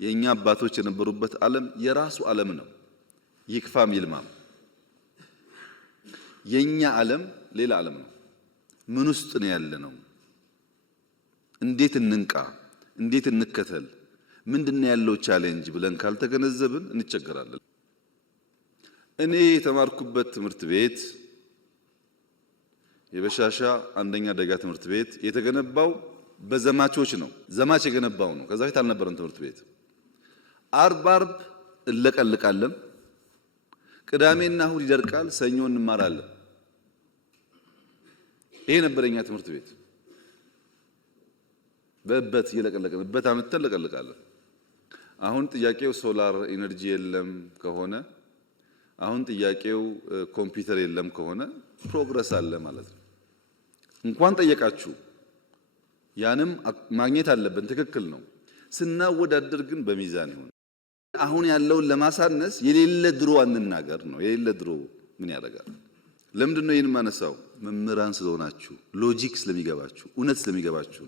የኛ አባቶች የነበሩበት ዓለም የራሱ ዓለም ነው። ይክፋም ይልማም። የኛ ዓለም ሌላ ዓለም ነው። ምን ውስጥ ነው ያለነው? እንዴት እንንቃ? እንዴት እንከተል? ምንድነው ያለው ቻሌንጅ ብለን ካልተገነዘብን እንቸገራለን። እኔ የተማርኩበት ትምህርት ቤት የበሻሻ አንደኛ ደጋ ትምህርት ቤት የተገነባው በዘማቾች ነው። ዘማች የገነባው ነው። ከዛ በፊት አልነበረም ትምህርት ቤት። አርብ እንለቀልቃለን፣ ቅዳሜና እሁድ ይደርቃል፣ ሰኞ እንማራለን። ይሄ ነበረኛ ትምህርት ቤት። በእበት እየለቀለቅን እበት አመተን እንለቀልቃለን። አሁን ጥያቄው ሶላር ኢነርጂ የለም ከሆነ፣ አሁን ጥያቄው ኮምፒውተር የለም ከሆነ ፕሮግረስ አለ ማለት ነው። እንኳን ጠየቃችሁ ያንም ማግኘት አለብን። ትክክል ነው። ስናወዳደር ግን በሚዛን ይሁን። አሁን ያለውን ለማሳነስ የሌለ ድሮ አንናገር ነው። የሌለ ድሮ ምን ያደርጋል? ለምንድን ነው ይህን ማነሳው? መምህራን ስለሆናችሁ፣ ሎጂክ ስለሚገባችሁ፣ እውነት ስለሚገባችሁ ነው።